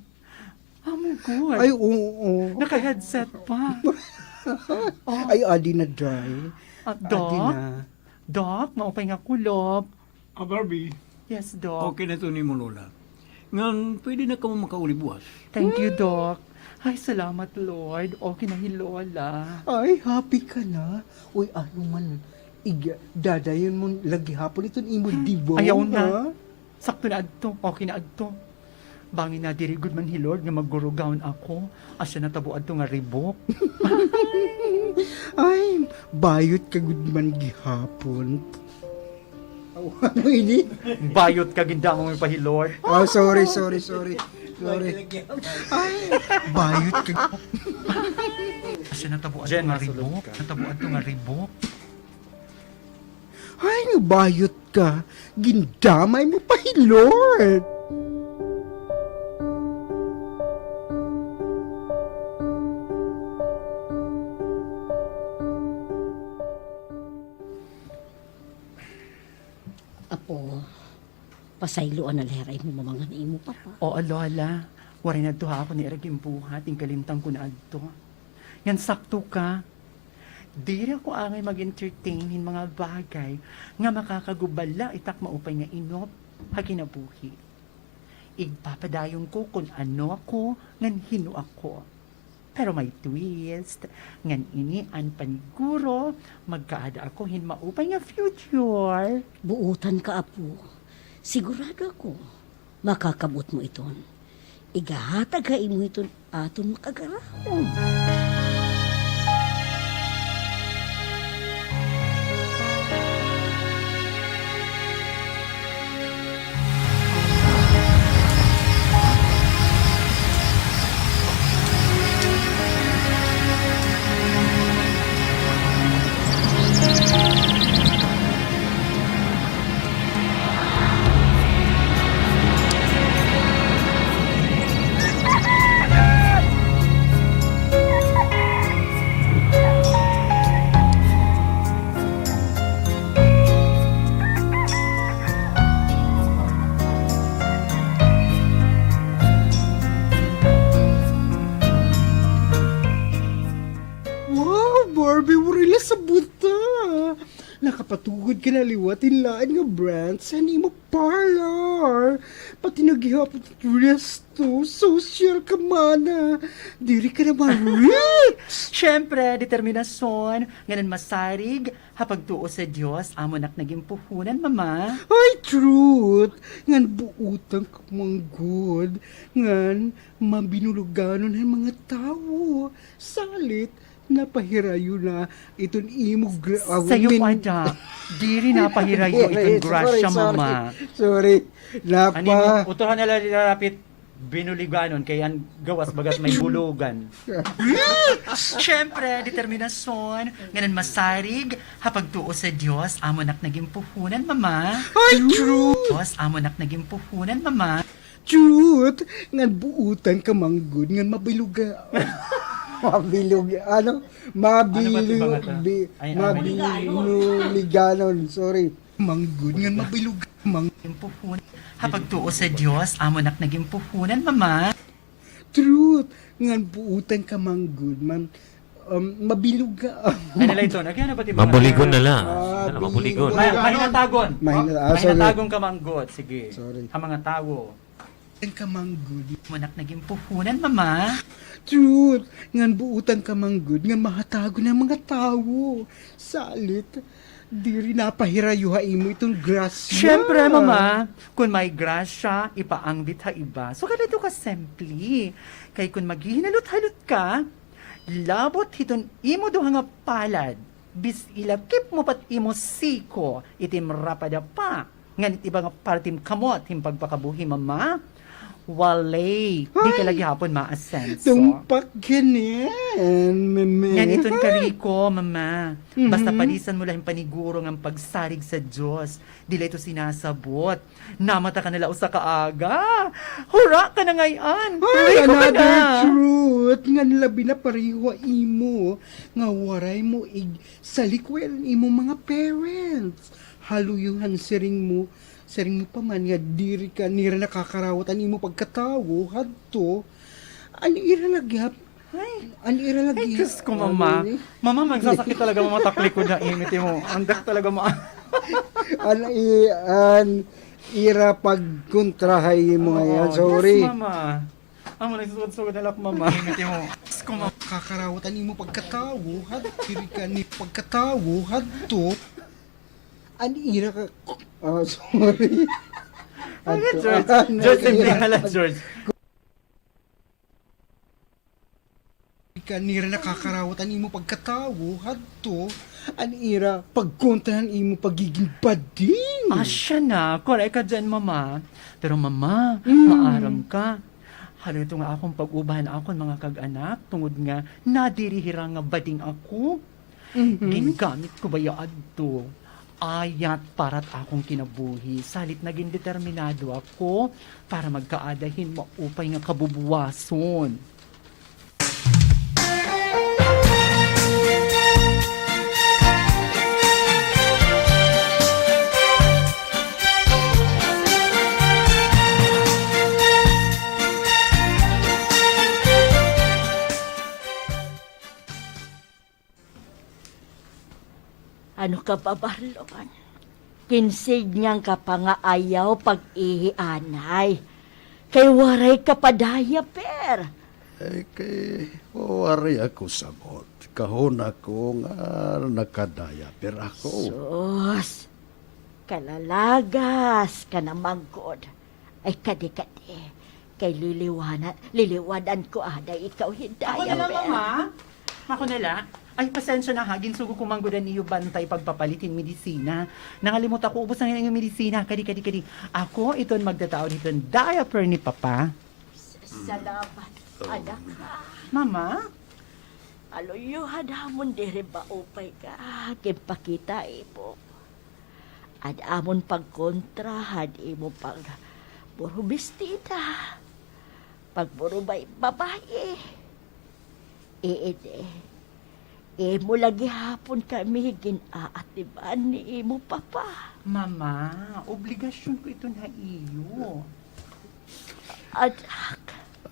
Oh my God. Ay, oo. Naka-headset pa. Ay, adi na dry. Adi Doc? na. Doc, maupay nga kulop. Barbie, Yes, Doc. okay na to ni mo, Lola. Ngan, pwede na ka mo makauli buwas. Thank you, Doc. Ay, salamat, Lord. Okay na hi Lola. Ay, happy ka na. Uy, ano man. Dadayon mo lagi hapon ito imo dibo. Ayaw na. ha? Sakto na adto. Okay na adto. Bangin na diri good man hi Lord nga maggurugaon ako. Asya na tabo adto nga ribok. Ay, bayot ka gud man gihapon. Ano ini? Bayot ka ginda mo pa hi Lord. Oh, sorry. Ay, bayot ka. Asya na tabo adto nga ribok. Natabo adto nga ribok. Ay, bayot ka. Gindamay mo pa hi Lord. Apo, pasayloan na leray mo mamangan imo, papa. Oo, Lola. Waray na duha ako ni Eragim buhat. Yung kalimtang ko na adto. Yan sakto ka. Diri ako angay mag-entertain in mga bagay nga makakagubala itak maupay nga inop haginabuhi. Igpapadayon ko kung ano ako ngan hino ako. Pero may twist. Ngan ini an paniguro magkaada ako hin maupay nga future. Buutan ka, apo. Sigurado ako, makakabot mo iton. Igahatag ka imo iton aton makagarahon. Wow, Barbie, wala sa buta. Nakapatugod ka na liwatin laan nga brand sa nimo parlor. Pati naghihapon at resto, social ka mana. Diri ka naman rich. Siyempre, determinasyon, ngayon masarig, hapagtuo sa Diyos, amonak naging puhunan, mama. Ay, truth. Ngan buutang ka manggod. Ngan mabinuluganon ng mga tao. Salit, napahirayo na iton imo Sa'yo pa, Jack. Diri na pahirayo itong grasya, mama. Sorry. Ani mo, Napa. utuhan nila nilapit binuliganon kay ang gawas bagat may bulugan. Siyempre, determinasyon, ngayon masarig, hapagtuo sa Diyos, amonak naging puhunan, mama. Ay, true. Diyos, amonak naging puhunan, mama. Truth. Ngan buutan ka manggod. Ngan mabiluga. Ano? Mabiluganon. Sorry. Manggod. Ngan mabiluga. Naging puhunan. Hapagtuo sa Diyos, amonak naging puhunan, mama. Truth. Ngan buutan ka manggod. Mabiluga. Ay nila ito, nagyan na ba Mabuligon na lang. Ano, mabuligon. Mahinatagon. Sorry. Mahinatagon ka manggot. Sige. Sorry. Ang mga tao. Buutan ka manggod. Amonak naging puhunan, mama. Truth. Ngan buutan ka manggod. Ngan mahatago ng mga tao. Salit. Diri napahirayo ha imo itong grasya. Siyempre, mama, kung may grasya, ipaangbit ha iba. So, ganito ka simply. Kay kung maghihinalot-halot ka, labot hiton imo do nga palad. Bis ilakip mo pat imo siko, itim rapada pa. Nganit iba nga partim kamot, himpagpakabuhi, mama. Walay. Di ka lagi hapon ma-ascenso. Tumpak ganyan, meme. Yan iton kariko, mama. Basta palisan mo lang paniguro ng pagsarig sa Diyos. Dila ito sinasabot. Namata ka nila usa ka aga. Hura ka na ngayon. Ay, Tuloy ko ka another na. truth. Nga labi na pareho imo. Nga waray mo salikwen imo mga parents. Haluyuhan Sering mo pa man nga diri ka nira nakakarawatan imo pagkatawo hadto. Ani ira nagyap. Ani ira Ay, nagyap. Diyos ko, mama. Mama, magsasakit talaga mamatakli ko na init mo. Andak talaga An ira pagkontrahay mo ngayon. Sorry. Yes, mama. Amo, nagsusugod-sugod na lang ako, mama. Init mo. Diyos ko, mama. Kakarawatan imo pagkatawo diri ka ni pagkatawo hadto. Ani ira ka. Sorry. George, hindi hala, George. Kanira nakakarawatan imo pagkatawo hadto an ira pagkontrahan imo pagiging bading. Asya na. Correct ka dyan, mama. Pero mama, maaram ka. Halo ito nga akong pag-ubahan akong mga kag-anak tungod nga nadirihira nga bading ako. Gingamit ko ba yaad to? Ayat parat akong kinabuhi. Salit naging determinado ako para magkaadahin maupay nga kabubuwason. Ano ka ba, Barlon? Kinsig niyang ka pa nga ayaw pag-ihianay. Kay waray ka pa daya, per. Ay, kay Waray ako sabot. Kahon ako nga nakadaya. Pero ako, Sus, kalalagas ka na manggod. Ay, kadi-kadi. Kay liliwanan ko aday ikaw hindaya, per. Ako nila. Ay, pasensya na ha. Ginsugo ko manggodan niyo bantay pagpapalitin medisina. Nangalimot ako, ubos na yung medisina. Kadi. Ako, iton magdataon iton diaper ni Papa. Salamat, anak. Mama? Aluyuhan hamon diri ba upay ka. Kimpakita imo. Ad amon pagkontra, had imo pag puro bestida. Pag puro babae. Imo lagi hapon kami ginaatiban ni imo papa. Mama, obligasyon ko ito na iyo. Anak,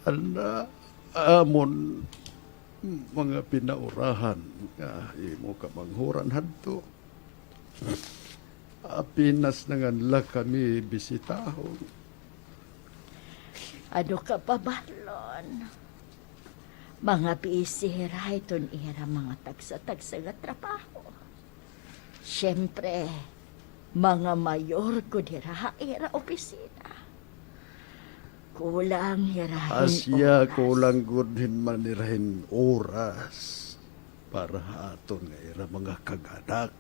ala, amon mga pinaurahan nga imo kamanghuran hadto. Pinas na nga nila kami bisitahon. ano ka pa balon? Mga bisira iton ira mga tagsa-tagsa nga trabaho. Siyempre, mga mayor ko dira ira opisina. Kulang hirahin Asya oras. kulang gudhin manirahin oras para aton nga ira mga kaganak.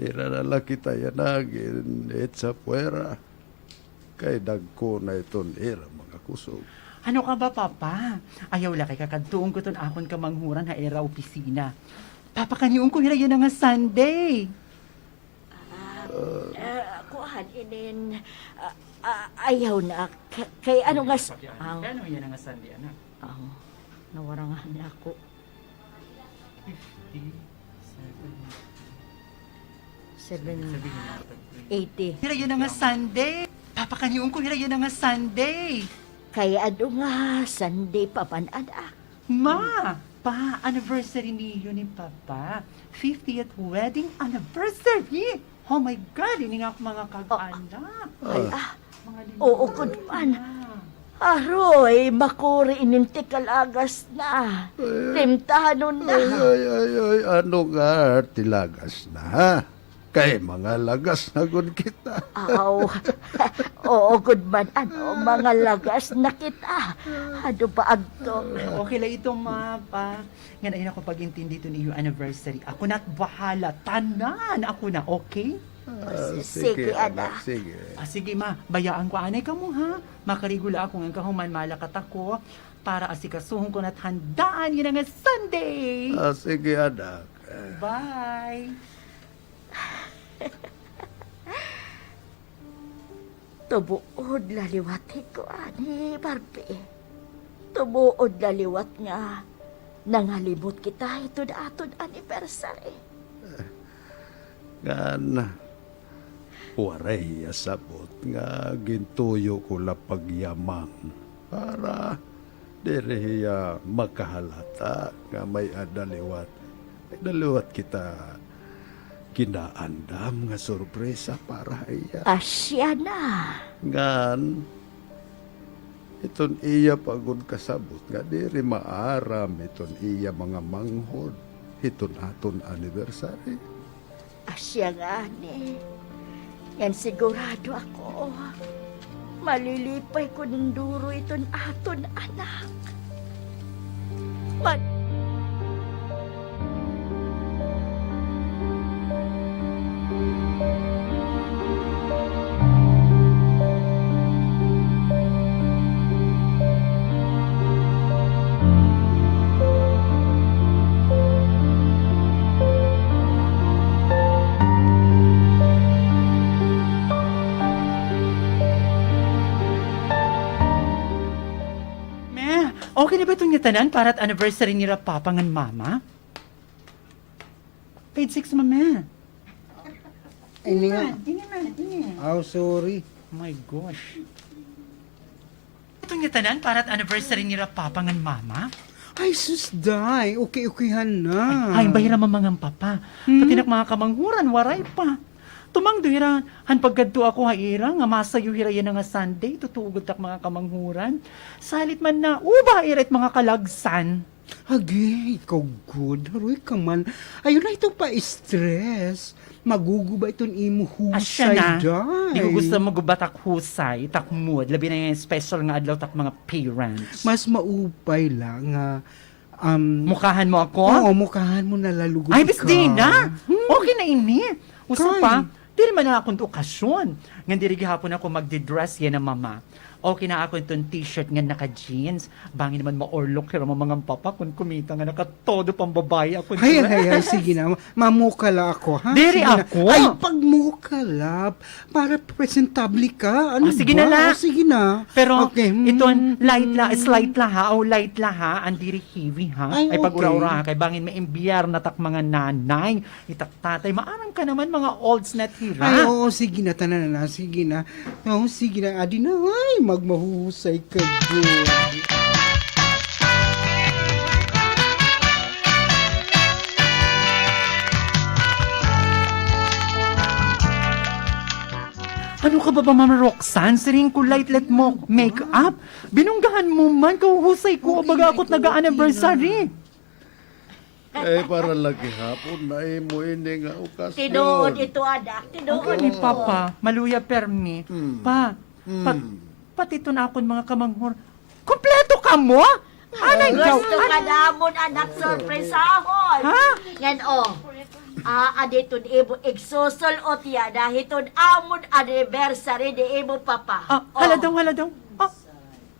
Ira na lang kita yanagin sa puwera. Kay dagko na iton ira mga kusog. Ano ka ba, Papa? Ayaw lakay kakadtuong ko ton akon ka manghuran ha era opisina. Papa, kaniung ko hira yan nga Sunday. Kuhan inin, ayaw na. Kay ano nga... Ano yan nga Sunday, anak? Nawarangan na ako. 780. Hira yan nga Sunday. Papa, kaniung ko hira yan nga Sunday. Kaya ano nga, Sunday pa man, anak. Ma, anniversary niyo ni Papa. 50th wedding anniversary. Oh my God, ini nga ako mga kag-anak. Oo, good man. Aroy, makuri ininti kalagas na. Timtahanon na. Ay, ano nga tilagas na ha? Kay mga lagas na gud kita. Aw, oo, good man. Ano, mga lagas na kita. Ano ba agto? Okay lang itong mapa. Nga na ako pag-intindi ito niyo anniversary. Ako na't bahala. Tanan ako na, okay? Sige, anak. Sige. Sige ma, bayaan ko anay ka mo ha. Makarigula ako ng kahuman malakat ako para asikasuhon ko na't handaan yun nga Sunday. Sige, anak. Bye. Tubuod laliwat ko ani, Barbie. Tubuod laliwat nga. Nangalibot kita ito na aton anniversary. Nga waray asabot nga gintuyo ko la pagyamang para direya makahalata nga may adaliwat. May daliwat kita kinaandam nga sorpresa para iya. Asya na. Ngan iton iya pagod kasabot nga diri maaram iton iya mga manghod iton aton anniversary. Asya nga ni. Yan sigurado ako. Malilipay ko ng duro iton aton anak. Me, okay na ba itong tanan para at anniversary ni Papa ngan Mama? Page 6 me. Ini nga. Tingin. Oh, sorry. My gosh. Itong tanan para at anniversary ni Papa ngan Mama? Ay, sus, day. Okay-okayhan na. Ay, bahira mamang papa. Pati nak mga kamanghuran, waray pa. Tumang duhira, han pagkadto ako haira, nga masayo hira yan nga Sunday, tutugot tak mga kamanghuran. Salit man na, uba irit mga kalagsan. Agi, ikaw good. Haroy ka man. Ayun na ito pa stress. Maguguba itong imo Asya husay, na. day. Di ko gusto magubatak husay, tak mood, labi na yung special nga adlaw tak mga parents. Mas maupay lang nga. Mukhahan mo ako? Oo, mukhahan mo nalalugod Ay, bis ka. di na. Okay na ini. Usa Kay. pa, di naman na akong okasyon. Nga diri gihapon ako magdi-dress yan ng mama. Okay na ako itong t-shirt nga naka-jeans. Bangin naman ma-orlok kaya mga papa kung kumita nga nakatodo pang babae ako. Hay, sige na. Mamukala ako, ha? Diri Sige na. ako? Ay, pagmukala. Para presentable ka. Ano sige ba? na la. Sige na. Pero Okay. iton slight la ha, o light la ha, andiri heavy ha. Ay, Ay, pag-ura-ura okay. kay bangin maimbyar na tak mga nanay, itak tatay, maarang ka naman mga olds na tira. Ay, oo, sige na. Tanan na. Sige na. Oo, sige na. Adi na. Ay, magmahuhusay ka doon. Ano ka ba ba, Mama Roxanne? Siring ko light-let mo make-up. Binunggahan mo man, kauhusay ko, o baga ako't nag-anniversary. Para lagi hapon na imo ini nga okasyon. Tinuod ito, anak. Tinuod. Ni Papa, maluya permi. Pati ito na akong mga kamanghor. Kompleto ka mo? Anay ikaw? Gusto ka namon, anak, sorpresahon. Ha? Yan, aditun ibo igsusulot ya dahiton amon anniversary di ibo papa. Hala daw.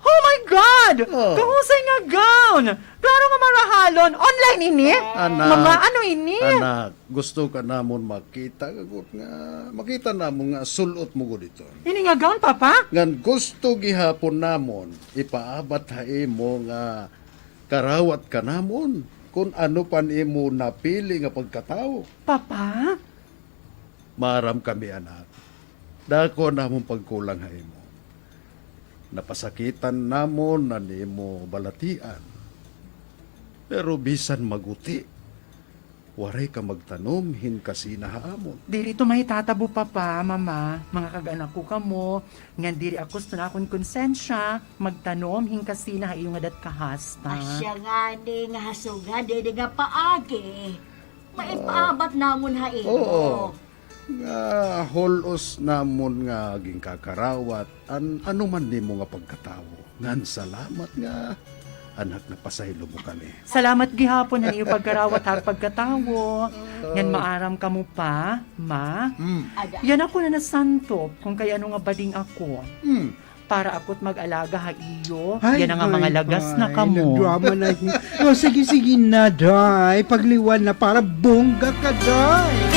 Oh my God! Kahusay nga gown! Klaro nga marahalon. Online ini? Anak. Mga ano ini? Anak, gusto ka namon makita kagut nga makita namon nga sulot mo gud dito. Ini nga gown, Papa? Ngan gusto gihapon namon ipaabat ha imo nga karawat ka namon kung ano pan imo napili nga pagkatao. Papa? Maram kami anak. Dako namon pagkulang ha imo. Napasakitan namon na nimo balatian. Pero bisan maguti, waray ka magtanom hin kasi nahaamon. Diri ito may tatabo, Papa, Mama. Mga kag-anak ko kamo. Nga diri ako sa akong konsensya. Magtanom, hingkasi na iyo nga dat kahasta. Asya nga ni nga hasuga di nga paagi. Maipaabat namon ha imo. Oo. Nga holos namon nga ging kakarawat ano man nimo nga pagkatawo. Ngan salamat nga anak na pasahilo mo kami. Salamat gihapon na iyo pagkarawat har pagkatawo. Yan maaram ka mo pa, ma. Yan ako na nasantop kung kay ano nga bading ako. Para ako't mag-alaga ha iyo. Yan ang nga mga lagas na kamo. Drama na. Sige, sige na, day. Pagliwan na para bongga ka, day.